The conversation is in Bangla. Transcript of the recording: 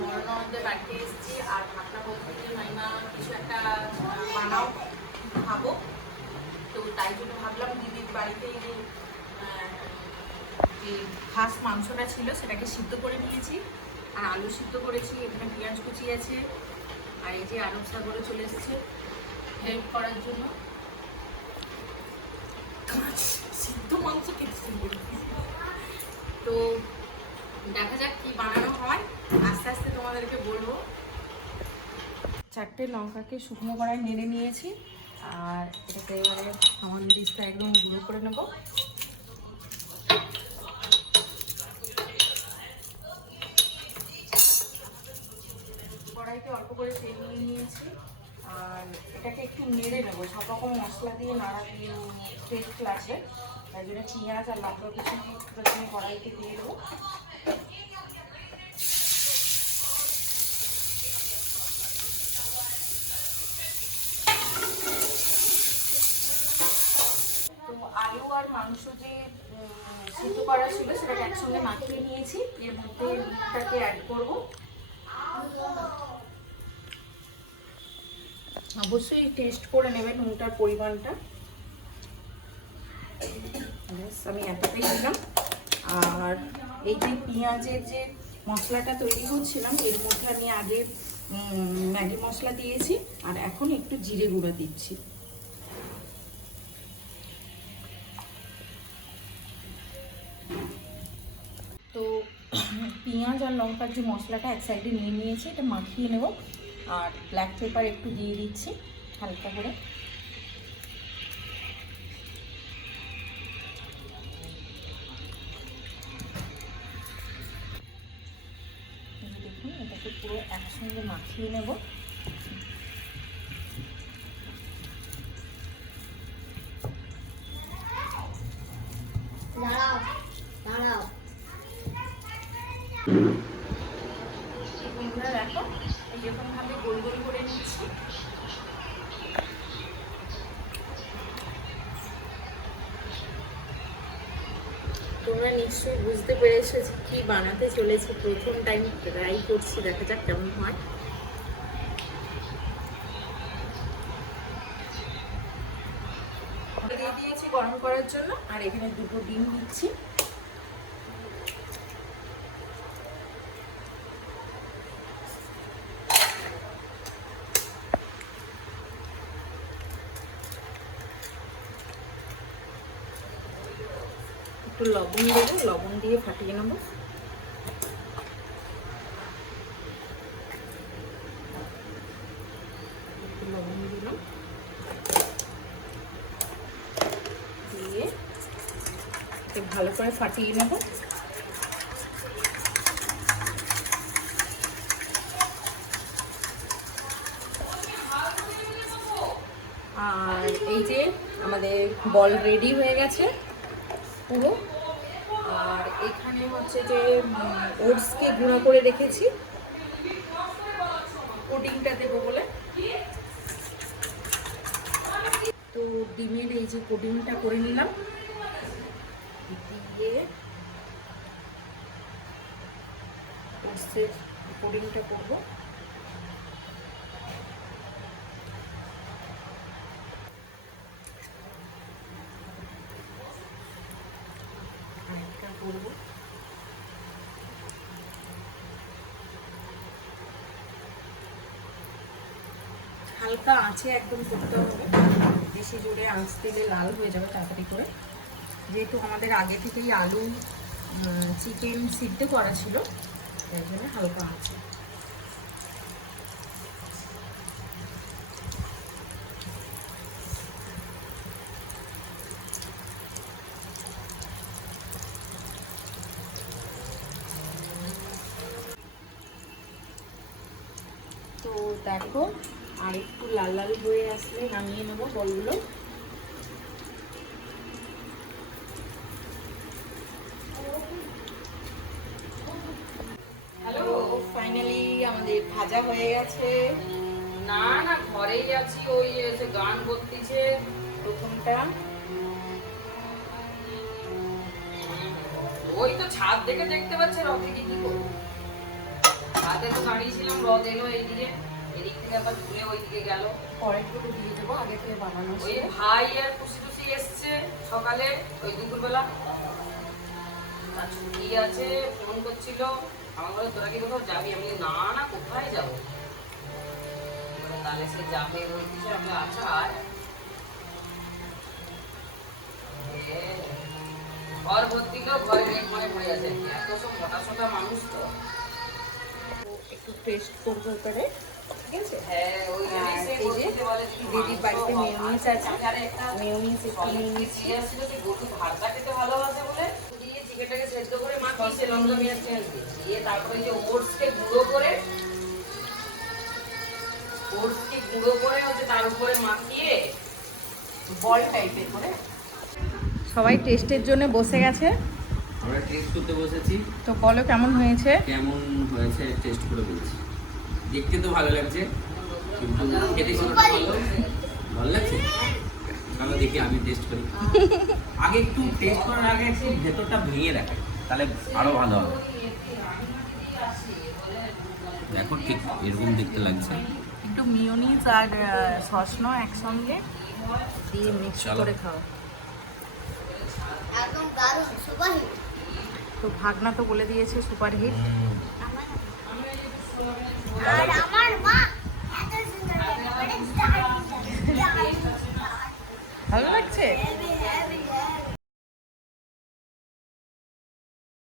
বড় ননদের বাড়িতে এসেছি আর ঠাকুরা বলতে যে মাইমা কিছু একটা বানাও খাবো, তো তাই জন্য ভাবলাম দিদির বাড়িতে যে খাস মাংসটা ছিল সেটাকে সিদ্ধ করে নিয়েছি আর আলু সিদ্ধ করেছি, এখানে পেঁয়াজ কুচি আছে আর এই যে আরব সাগরে চলে এসেছে হেল্প করার জন্য। সিদ্ধ মাংস খেতে তো দেখা যাক কি বানানো হয়, আস্তে আস্তে তোমাদেরকে বলবো। 4টে লঙ্কাকে শুকনো কড়াই নেড়ে নিয়েছি আর এটাকে এবারে সামান্য দিস্তা একদম গুঁড়ো করে নেব। কড়াইতে অল্প করে তেল নিয়ে নিয়েছি আর এটাকে একটু নেড়ে নেবো, সব রকম মশলা দিয়ে নাড়া দিয়ে টেস্ট লাগবে, তাই জন্য পেঁয়াজ আর লঙ্কা কিছু প্রথমে কড়াইতে দিয়ে দেবো। তো আলু আর মাংস যে সিদ্ধ করা ছিল সেটাকে একসঙ্গে মাখিয়ে নিয়েছি, এর মধ্যে দুধটাকে অ্যাড করবো। অবশ্যই টেস্ট করে নেবেন নুনটার পরিমাণটা। আমি এতটাই দিলাম। আর এই যে পেঁয়াজের যে মশলাটা তৈরি করছিলাম এর মধ্যে আমি আগে ম্যাগি মশলা দিয়েছি আর এখন একটু জিরে গুঁড়ো দিচ্ছি। তো পেঁয়াজ আর লঙ্কার যে মশলাটা এক সাইডে নিয়ে নিয়েছি, এটা মাখিয়ে নেব আর ব্ল্যাক পেপার একটু দিয়ে দিচ্ছি হালকা করে। দেখুন এটাকে পুরো একসঙ্গে মাখিয়ে নেব। দেখো এরকম ভাবে গোল গোল করে নিচ্ছি। তোমরা নিশ্চয়ই বুঝতে পেরেছো যে কি বানাতে চলেছি, প্রথম টাইম ট্রাই করছি, দেখা যাক কেমন হয়। দিয়ে দিয়েছি গরম করার জন্য আর এখানে 2টো ডিম দিচ্ছি। একটু লবণ দেবো, লবণ দিয়ে ফাটিয়ে নেব। একটু লবণ দিলাম, দিয়ে ভালো করে ফাটিয়ে নেব। আর এই যে আমাদের বল রেডি হয়ে গেছে পুরো। আর এখানে হচ্ছে যে ওটসকে গুঁড়া করে রেখেছি পুডিংটা দেবো বলে। তো ডিমের এই যে পুডিংটা করে নিলাম, দিয়ে ওটসের পুডিংটা করবো। করবো হালকা আঁচে একদম করতে হবে, বেশি জোরে আঁচ দিলে লাল হয়ে যাবে তাড়াতাড়ি করে। যেহেতু আমাদের আগে থেকেই আলু চিকেন সিদ্ধ করা ছিল তাই জন্য হালকা আঁচে। তো দেখো আর একটু লাল লাল হয়ে আসলে নামিয়ে নেবো বলগুলো। হ্যালো, ফাইনালি আমাদের ভাজা হয়ে গেছে। না না ঘরেই আছি, ওই এসে গান করতেছে প্রথমটা। ওই তো ছাদ দেখে দেখতে পাচ্ছে রকি কি করবো। হাতে তো দাঁড়িয়েছিলাম, রদ এলো এইদিকে, এদিক থেকে আবার ঘুরে ওইদিকে গেল। পরেরটুকু দিয়ে দেবো, আগে থেকে বানানো ওই ছিল। ভাই আর খুশি টুসি এসছে সকালে, ওই দুপুরবেলা আর ছুটি আছে, ফোন করছিল। আমার বলে তোরা কি কোথাও যাবি? আমি বলি, না না কোথায় যাবো। এবারে তাহলে সে যাবে বলতেছে, আমি বলি, আচ্ছা আয়। ঘর ভর্তি কেউ ঘরে রেট মানে পড়ে আছে, এত সব মোটা সোটা মানুষ তো। একটু টেস্ট করবো এবারে, ঠিক আছে? হ্যাঁ, ওই আর সে এই যে বলতে বলে যে দিদির বাড়িতে মাংস মেয়োনিজ আছে, আরে একটা মেয়োনিজ একটু নিয়ে নিচ্ছি। চিয়া ছিল, সে গরু ভাতটা খেতে ভালোবাসে বলে দিয়ে চিকেনটাকে সেদ্ধ করে মাখিয়েছে লঙ্কা পেঁয়াজ দিয়ে, তারপরে যে ওটসকে গুঁড়ো করে হচ্ছে তার উপরে মাখিয়ে বল টাইপের করে। সবাই টেস্টের জন্য বসে গেছে, আমরা টেস্ট করতে বসেছি। তো বলো কেমন হয়েছে। কেমন হয়েছে টেস্ট করে বলছি। দেখতে তো ভালো লাগছে, কিন্তু খেতে কতটা ভালো লাগছে। ভালো, দেখি আমি টেস্ট করি। আগে একটু টেস্ট করার আগে একটু ভেতরটা ভেঙে রাখে, তাহলে আরো ভালো হবে। দেখো ঠিক এরকম দেখতে লাগছে। একটু মিয়োনিজ আর সস নাও একসঙ্গে দিয়ে মিক্স চলো। করে খাও। একদম দারুণ সুপারহিট। তো ভাগনা তো বলে দিয়েছে সুপার হিট। আমার